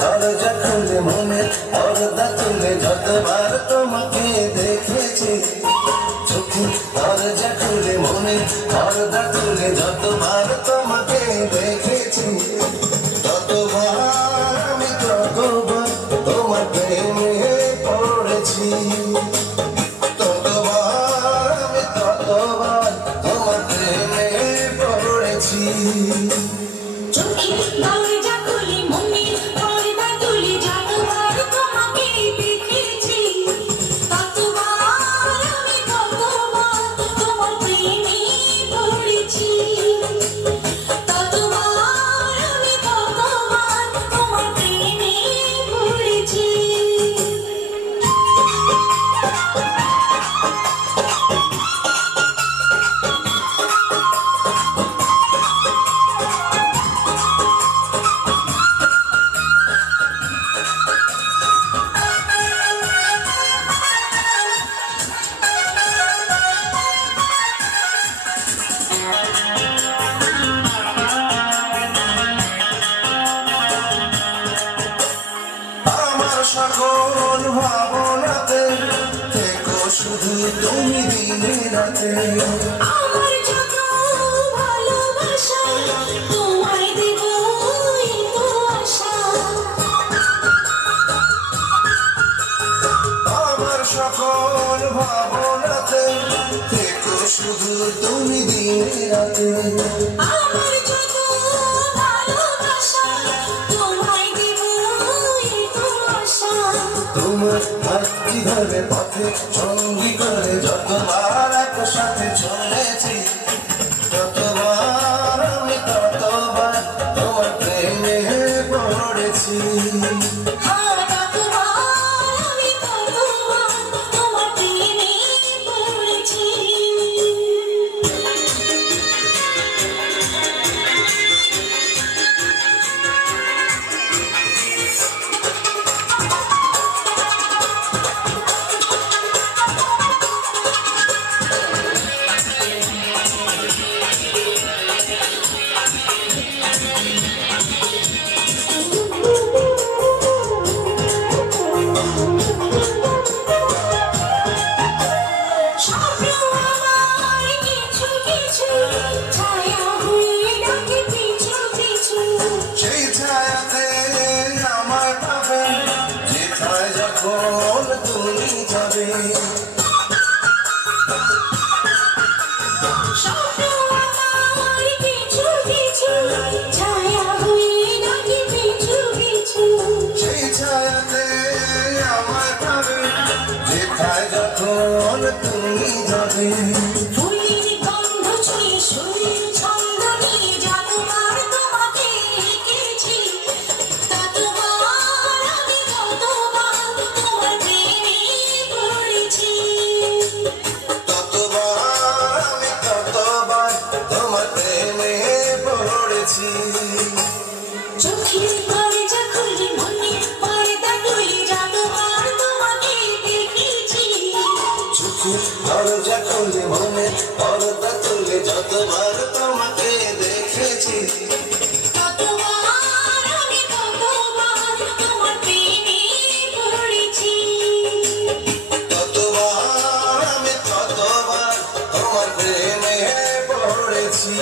দরজা খুলে মনে পর্দা তুলে যতবার তোমাকে দেখেছি, চোখে দরজা খুলে মনে পর্দা তুলে যতবার তোমাকে দেখেছি, ততবার আমি ততবার তোমার প্রেমে পড়েছি, ততবার আমি ততবার তোমার প্রেমে পড়েছি। চোখে দরজা খুলে মনে পর্দা তুলে যতবার তোমাকে দেখেছি, ততবার আমি ততবার তোমার প্রেমে পড়েছি, ততবার আমি ততবার তোমার প্রেমে পড়েছি। আমার সকল ভাবনাতে থেকো শুধু তুমি দিনে রাতে, আমার যত ভালোবাসা তোমায় দেব এই তো আশা, আমার সকল ভাবনাতে থেকো শুধু তুমি দিনে রাতে, আমার যত ভালোবাসা তোমায় দেব এই তো আশা। তোমার হাতটি ধরে পথে সঙ্গী করে যতবার একসাথে চলেছি, ততবার আমি ততবার তোমার প্রেমে পড়েছি। ততবার আমি ততবার তোমার প্রেমে পড়েছি। স্বপ্ন আমার কিছু কিছু ছায়া হয়ে ডাকে পিছু পিছু, সেই ছায়াতে আমার পাবে যেথায় যখন তুমি যাবে, স্বপ্ন আমার কিছু কিছু ছায়া হয়ে ডাকে পিছু পিছু, সেই ছায়াতে আমার পাবে যেথায় যখন তুমি যাবে। ফুলের গন্ধ ছুঁয়ে শরীর ছন্দ নিয়ে যতবার তোমাকে এঁকেছি, ততবার আমি ততবার তোমার প্রেমে পড়েছি, ততবার আমি ততবার তোমার প্রেমে পড়েছি। চোখের দরজা খুলে মনে পর্দা তুলে যতবার তোমাকে দেখেছি, চোখে দরজা খুলে মনে পর্দা তুলে যতবার তোমাকে দেখেছি, ততবার আমি ততবার তোমার প্রেমে পড়েছি, ততবার আমি ততবার তোমার প্রেমে পড়েছি।